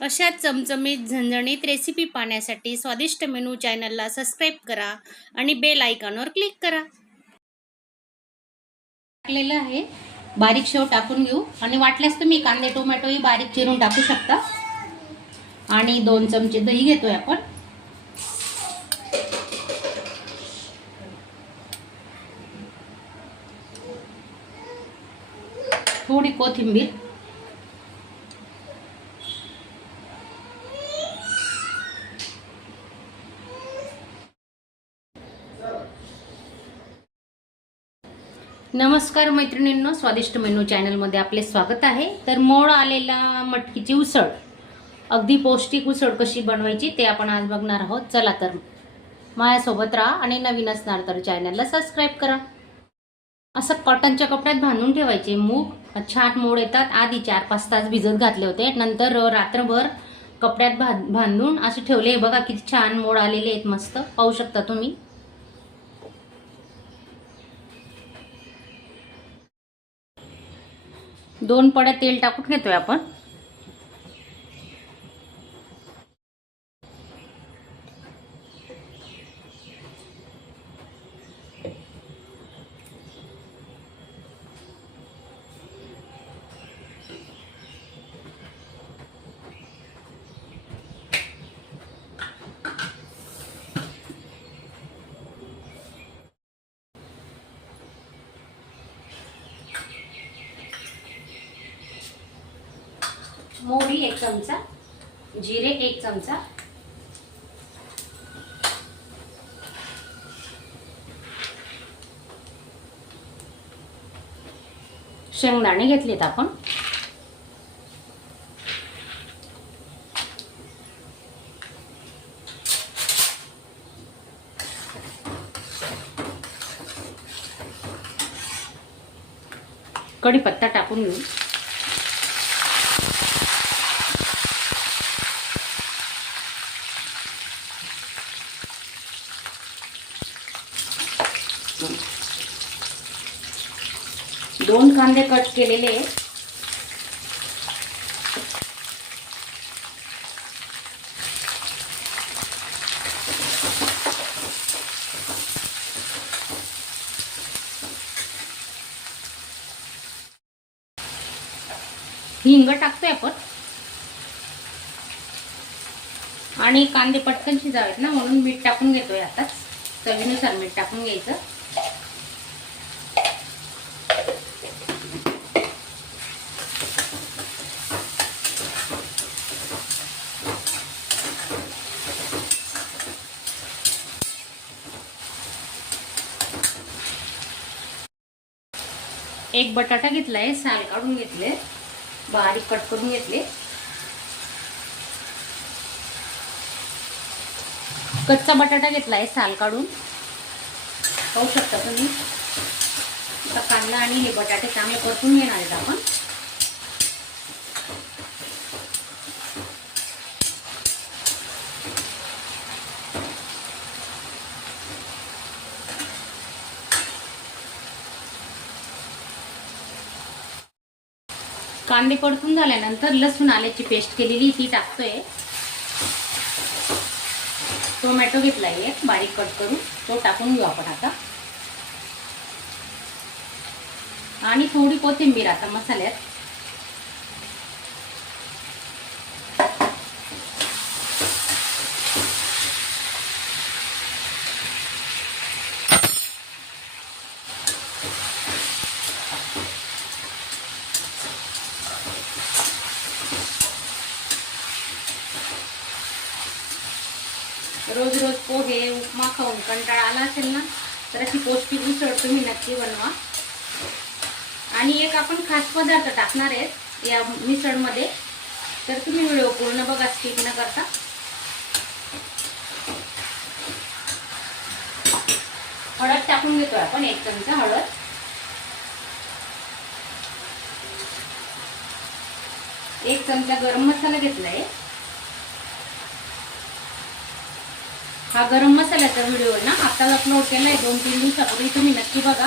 अशा चमचमीत झणझणीत रेसिपी पाहण्यासाठी स्वादिष्ट मेनू चॅनलला सबस्क्राईब करा आणि बेल आयकॉनवर क्लिक करा. टाकलेलं आहे, बारीक शेव टाकून घेऊ आणि वाटल्यास तुम्ही कांदे टोमॅटोही बारीक चिरून टाकू शकता. आणि 2 चमचे दही घेतोय आपण. थोडी कोथिंबीर, नमस्कार मैत्रिणींनो, स्वादिष्ट मेनू चॅनलमध्ये आपले स्वागत आहे. तर मोड आलेला मटकीची उसळ, अगदी पौष्टिक उसळ कशी बनवायची ते आपण आज बघणार आहोत. चला तर माझ्यासोबत राहा आणि नवीन असणार तर चॅनलला सबस्क्राईब करा. असं कॉटनच्या कपड्यात बांधून ठेवायचे. मूग छान मोड येतात. आधी 4-5 तास भिजत घातले होते, नंतर रात्रभर कपड्यात बांधून असे ठेवले. बघा किती छान मोड आलेले आहेत, मस्त पाहू शकता तुम्ही. दोन पड्या तेल टाकून घेतोय आपण. मोहरी 1 चमचा, जिरे 1 चमचा, शेंगदाणे घेतलेत आपण. कढीपत्ता टाकून घेऊ. दोन कांदे कट केलेले. हिंग टाकतोय आपण. आणि कांदे पटकन शिजावेत ना, म्हणून मीठ टाकून घेतोय. आता चवीनुसार मीठ टाकून घ्यायचं. एक बटाटा घेतलाय, साल काढून घेतले, बारीक कट करून घेतले. कच्चा बटाटा घेतलाय, साल काढून. पाहू शकता तुम्ही. आता कांदा आणि हे बटाटे चांगले परतून घेणार आहेत आपण. कांदे परतून झाल्यानंतर लसूण आल्याची पेस्ट केलेली ती टाकतोय. टोमॅटो घेतलाय एक बारीक कट करून, तो टाकून घेऊ आपण आता. आणि थोडी कोथिंबीर आता मसाल्यात. रोज रोज पोहे उपमा खाऊन कंटाळा आला असेल ना, तर अशी पौष्टिक उसळ तुम्ही नक्की बनवा. आणि एक आपण खास पदार्थ टाकणार आहेत या मिसळमध्ये, तर तुम्ही व्हिडिओ पूर्ण बघा, स्किप न करता. हळद टाकून घेतोय आपण 1 चमचा हळद. एक चमचा गरम मसाला घेतलाय. हा गरम मसाल्याचा व्हिडिओ ना आता अपलोड केलाय 2-3 दिवसापूर्वी, तुम्ही नक्की बघा.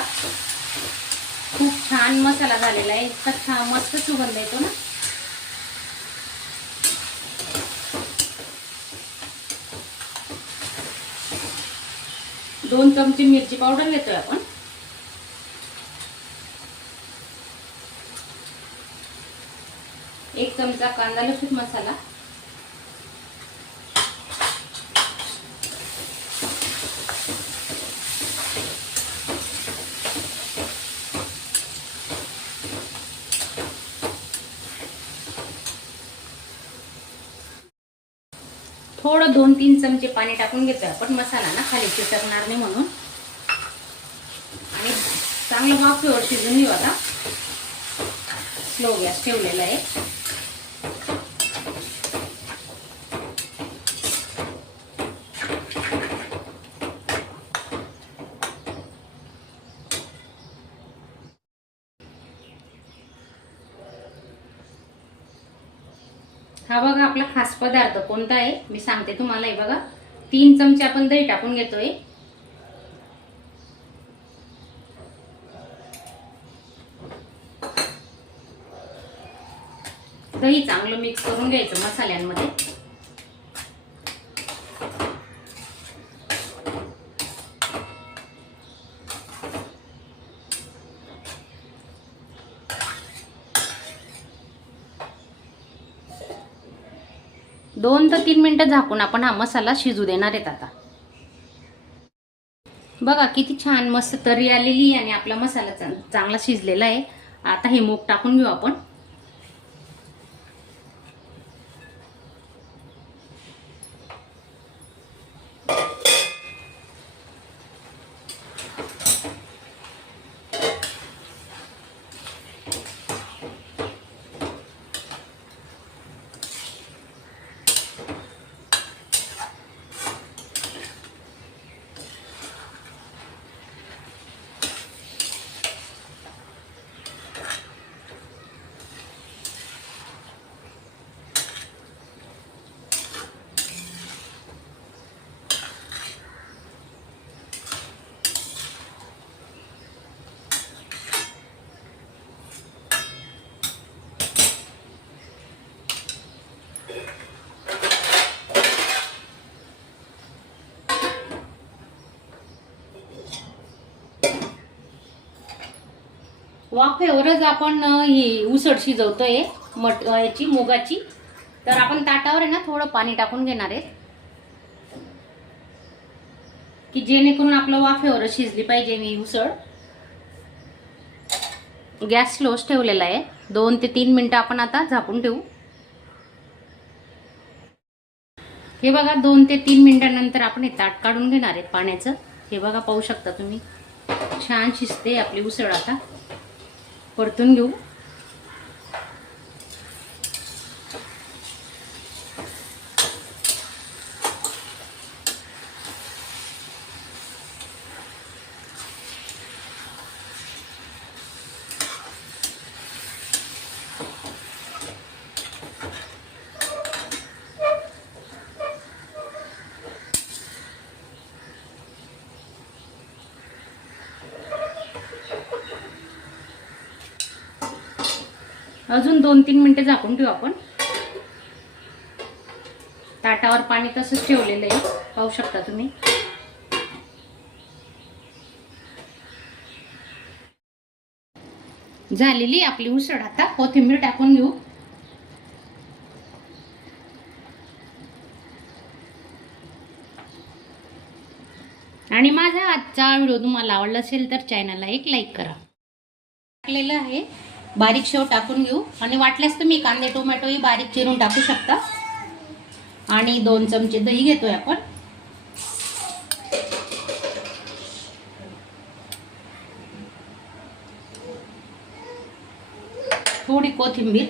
खूप छान मसाला झालेला आहे. इतका छान मस्त सुगंध येतो ना. 2 चमचे मिरची पावडर घेतोय आपण. एक चमचा कांदा लसूण मसाला. थोडं 2-3 चमचे पाणी टाकून घेतोय आपण, मसाला ना खाली चिटकणार नाही म्हणून. आणि चांगलं वाफेवर शिजून घेऊ आता. स्लो गॅस ठेवलेला आहे. हा बघा आपला खास पदार्थ कोणता आहे मी सांगते तुम्हाला. हे बघा 3 चमचे आपण दही टाकून घेतोय. दही चांगलं मिक्स करून घ्यायचं मसाल्यांमध्ये. दोन ते 3 मिनिटं झाकून आपण हा मसाला शिजू देणार आहेत. आता बघा किती छान मस्त तर्री आलेली आणि आपला मसाला चांगला शिजलेला आहे. आता हे मूग टाकून घेऊ आपण. वाफेवरच आपण ही उसळ शिजवतोय याची मुगाची. तर आपण ताटावर आहे ना थोडं पाणी टाकून घेणार आहे की जेणेकरून आपलं वाफेवर शिजली पाहिजे ही उसळ. गॅस स्लोच ठेवलेला आहे. 2 ते 3 मिनिटं आपण आता झाकून ठेवू. हे बघा 2 ते 3 मिनिटांनंतर आपण हे ताट काढून घेणार आहे पाण्याचं. हे बघा पाहू शकता तुम्ही छान शिजते आपली उसळ. आता परतून घेऊ. अजून 2-3 मिनिटं झाकून ठेवू आपण. ताटावर पाणी तसंच ठेवलेलं आहे पाहू शकता तुम्ही. झालेली आपली उसळ. आता कोथिंबीर टाकून घेऊ. आणि माझा आजचा व्हिडिओ तुम्हाला आवडला असेल तर चॅनलला एक लाईक करा. टाकलेलं आहे. बारीक शेव टाकून घेऊ. आणि वाटल्यास तुम्ही कांदे टोमॅटोही बारीक चिरून टाकू शकता. आणि 2 चमचे दही घेतोय आपण. थोडी कोथिंबीर.